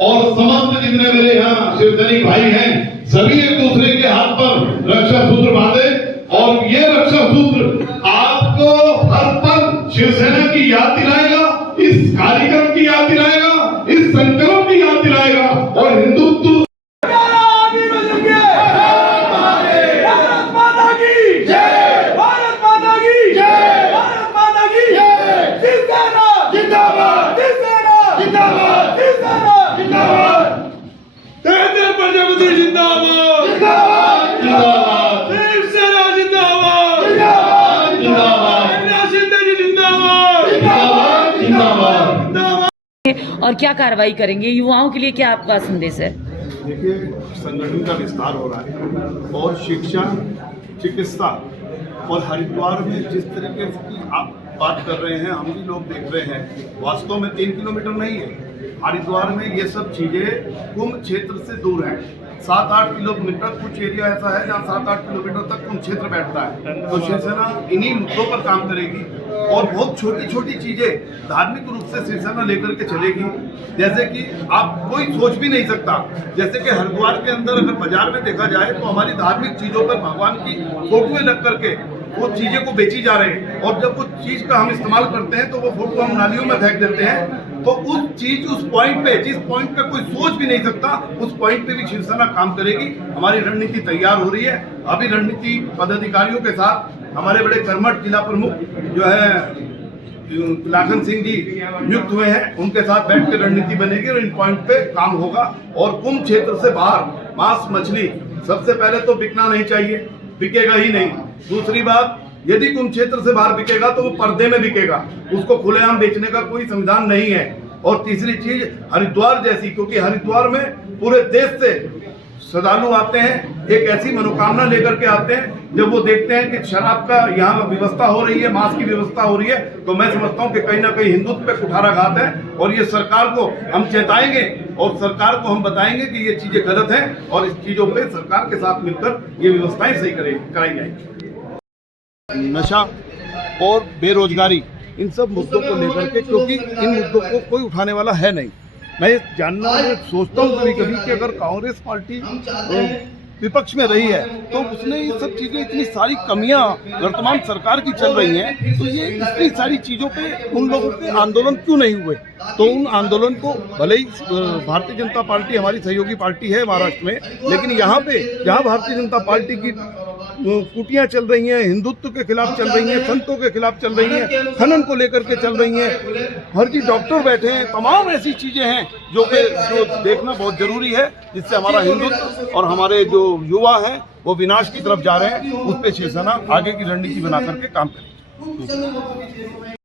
और समस्त जितने मेरे यहाँ शिवसैनिक भाई हैं सभी एक दूसरे के हाथ पर रक्षा सूत्र बांधे और ये रक्षा सूत्र आपको हर पल शिवसेना की याद दिलाएगा, इस कार्यक्रम की याद दिलाएगा, इस संकल्प की याद दिलाएगा और हिंदुत्व और क्या कार्रवाई करेंगे, युवाओं के लिए क्या आपका संदेश है? देखिए, संगठन का विस्तार हो रहा है और शिक्षा, चिकित्सा और हरिद्वार में जिस तरीके की आप बात कर रहे हैं, हम भी लोग देख रहे हैं, वास्तव में 3 किलोमीटर नहीं है। हरिद्वार में ये सब चीज़ें कुंभ क्षेत्र से दूर हैं। 7-8 किलोमीटर, कुछ एरिया ऐसा है जहाँ 7-8 किलोमीटर तक कुंभ क्षेत्र बैठता है। तो शिवसेना इन्हीं मुद्दों पर काम करेगी और बहुत छोटी छोटी चीजें धार्मिक रूप से शिवसेना लेकर के चलेगी। जैसे कि आप कोई सोच भी नहीं सकता, जैसे कि हरिद्वार के अंदर अगर बाजार में देखा जाए तो हमारी धार्मिक चीजों पर भगवान की फोटोएं लग करके वो चीजें को बेची जा रही है और जब उस चीज का हम इस्तेमाल करते हैं तो वो फोटो हम नालियों में फेंक देते हैं। तो उस चीज, उस पॉइंट पे, जिस पॉइंट पे कोई सोच भी नहीं सकता, उस पॉइंट पे भी शिवसेना काम करेगी। हमारी रणनीति तैयार हो रही है। अभी रणनीति पदाधिकारियों के साथ हमारे बड़े कर्मठ जिला प्रमुख जो है लाखन सिंह जी नियुक्त हुए हैं, उनके साथ बैठ के रणनीति बनेगी और इन पॉइंट पे काम होगा। और कुंभ क्षेत्र से बाहर मांस मछली सबसे पहले तो बिकना नहीं चाहिए, बिकेगा ही नहीं। दूसरी बात, यदि कुंभ क्षेत्र से बाहर बिकेगा तो वो पर्दे में बिकेगा, उसको खुलेआम बेचने का कोई संविधान नहीं है। और तीसरी चीज, हरिद्वार जैसी, क्योंकि हरिद्वार में पूरे देश से श्रद्धालु आते हैं, एक ऐसी मनोकामना लेकर के आते हैं। जब वो देखते हैं कि शराब का यहाँ व्यवस्था हो रही है, मांस की व्यवस्था हो रही है, तो मैं समझता हूँ कि कहीं ना कहीं हिंदुत्व पे कुठाराघात है। और ये सरकार को हम चेताएंगे और सरकार को हम बताएंगे कि ये चीजें गलत हैं और इस चीजों पे सरकार के साथ मिलकर ये व्यवस्थाएं सही कराई जाएंगी। नशा और बेरोजगारी, इन सब मुद्दों को लेकर के, क्योंकि इन मुद्दों को कोई उठाने वाला है नहीं। मैं जानना सोचता हूँ कभी कभी कि अगर कांग्रेस पार्टी विपक्ष में रही है तो उसने ये सब चीज़ें, इतनी सारी कमियां वर्तमान सरकार की चल रही हैं, तो ये इतनी सारी चीज़ों पे उन लोगों के आंदोलन क्यों नहीं हुए? तो उन आंदोलन को, भले ही भारतीय जनता पार्टी हमारी सहयोगी पार्टी है महाराष्ट्र में, लेकिन यहाँ पे जहाँ भारतीय जनता पार्टी की कुटियाँ चल रही हैं, हिंदुत्व के खिलाफ चल रही हैं, संतों के खिलाफ चल रही हैं, खनन को लेकर के चल रही हैं, फर्जी डॉक्टर बैठे हैं, तमाम ऐसी चीजें हैं जो देखना बहुत जरूरी है, जिससे हमारा हिंदुत्व और हमारे जो युवा हैं वो विनाश की तरफ जा रहे हैं। उस पर शिवसेना आगे की रणनीति बना करके काम करेगी।